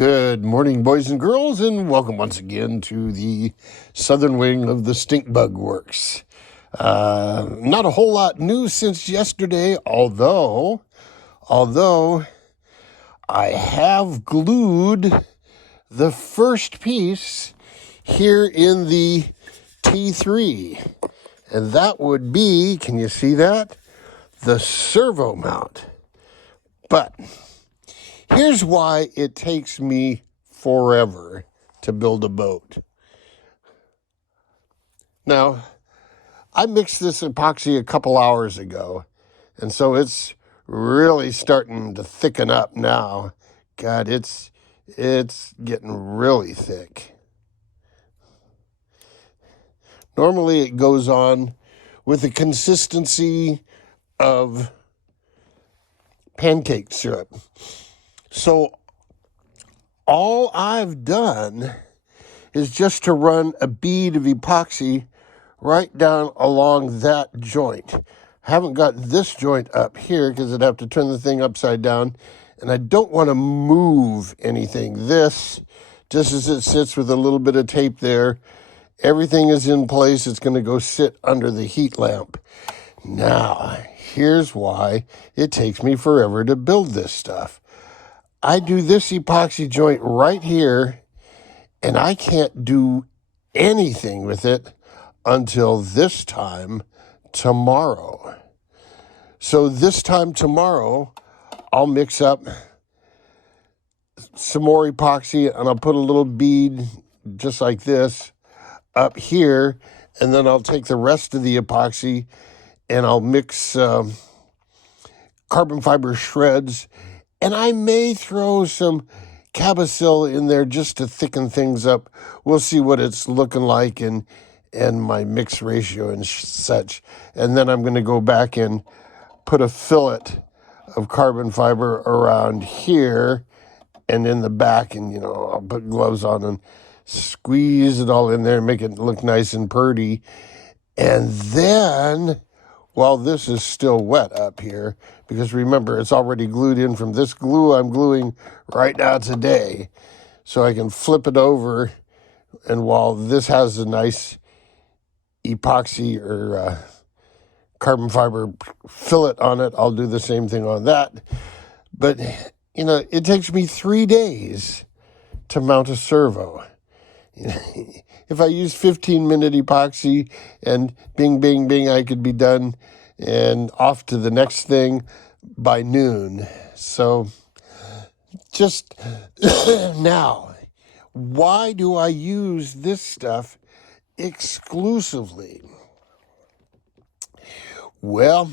Good morning, boys and girls, and welcome once again to the southern wing of the Stink Bug Works. Not a whole lot new since yesterday, although I have glued the first piece here in the T3, and that would be, can you see that? The servo mount. But here's why it takes me forever to build a boat. Now, I mixed this epoxy a couple hours ago, and so it's really starting to thicken up now. God, it's getting really thick. Normally it goes on with the consistency of pancake syrup. So all I've done is just to run a bead of epoxy right down along that joint. I haven't got this joint up here because I'd have to turn the thing upside down, and I don't want to move anything. This, just as it sits with a little bit of tape there, everything is in place. It's going to go sit under the heat lamp. Now, here's why it takes me forever to build this stuff. I do this epoxy joint right here, and I can't do anything with it until this time tomorrow. So this time tomorrow, I'll mix up some more epoxy, and I'll put a little bead just like this up here, and then I'll take the rest of the epoxy and I'll mix carbon fiber shreds, and I may throw some Cabasil in there just to thicken things up. We'll see what it's looking like and my mix ratio and such. And then I'm going to go back and put a fillet of carbon fiber around here and in the back, and I'll put gloves on and squeeze it all in there and make it look nice and purty. And then, while this is still wet up here, because remember, it's already glued in from this glue I'm gluing right now today, so I can flip it over, and while this has a nice epoxy or carbon fiber fillet on it, I'll do the same thing on that. But, it takes me 3 days to mount a servo. If I use 15-minute epoxy and bing, bing, bing, I could be done and off to the next thing by noon. So just now, why do I use this stuff exclusively? Well,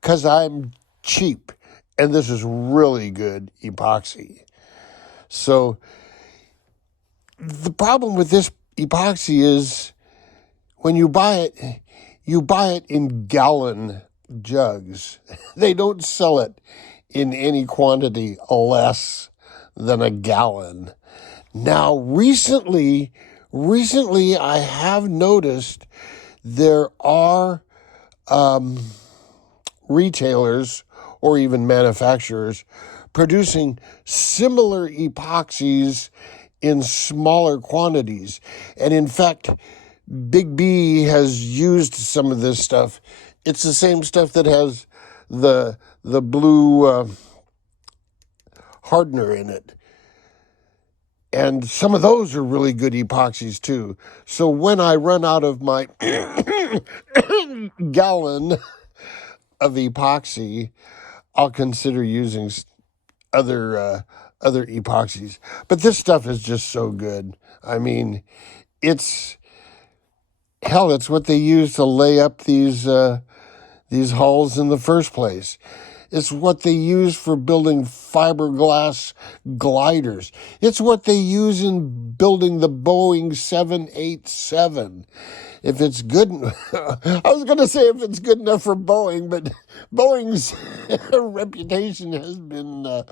because I'm cheap, and this is really good epoxy. So the problem with this epoxy is when you buy it in gallon jugs. They don't sell it in any quantity less than a gallon. Now, recently I have noticed there are retailers or even manufacturers producing similar epoxies in smaller quantities. And in fact, Big B has used some of this stuff. It's the same stuff that has the blue hardener in it. And some of those are really good epoxies too. So when I run out of my gallon of epoxy, I'll consider using other epoxies. But this stuff is just so good. I mean, it's what they use to lay up these hulls in the first place. It's what they use for building fiberglass gliders. It's what they use in building the Boeing 787. If it's good, I was going to say if it's good enough for Boeing, but Boeing's reputation has been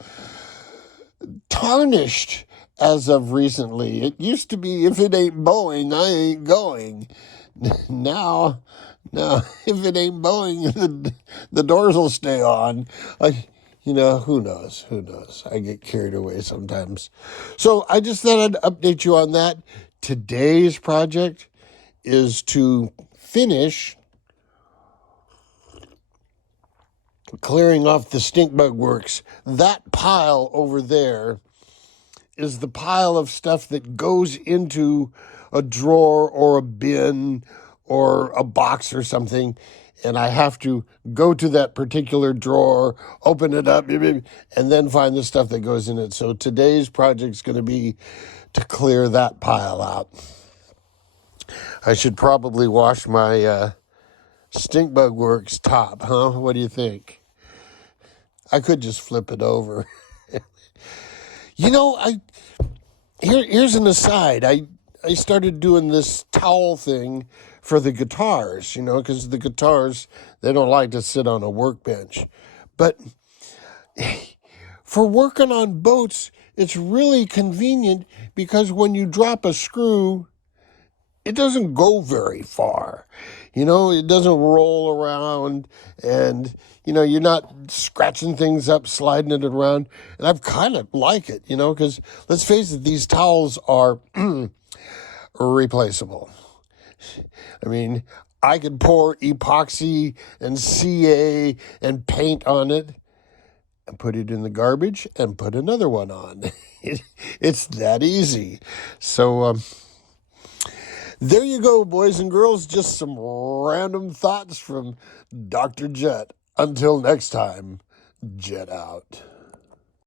tarnished as of recently. It used to be, if it ain't Boeing, I ain't going. Now, if it ain't Boeing, the doors will stay on. Who knows? Who knows? I get carried away sometimes. So I just thought I'd update you on that. Today's project is to finish clearing off the stink bug works. That pile over there is the pile of stuff that goes into a drawer or a bin or a box or something, and I have to go to that particular drawer, open it up, and then find the stuff that goes in it. So today's project is going to be to clear that pile out. I should probably wash my stink bug works top, huh? What do you think? I could just flip it over. Here's an aside. I started doing this towel thing for the guitars, because the guitars, they don't like to sit on a workbench. But for working on boats, it's really convenient because when you drop a screw, it doesn't go very far. It doesn't roll around and, you're not scratching things up, sliding it around. And I've kind of like it, because let's face it, these towels are replaceable. I mean, I could pour epoxy and CA and paint on it and put it in the garbage and put another one on. It's that easy. So, there you go, boys and girls. Just some random thoughts from Dr. Jet. Until next time, Jet out.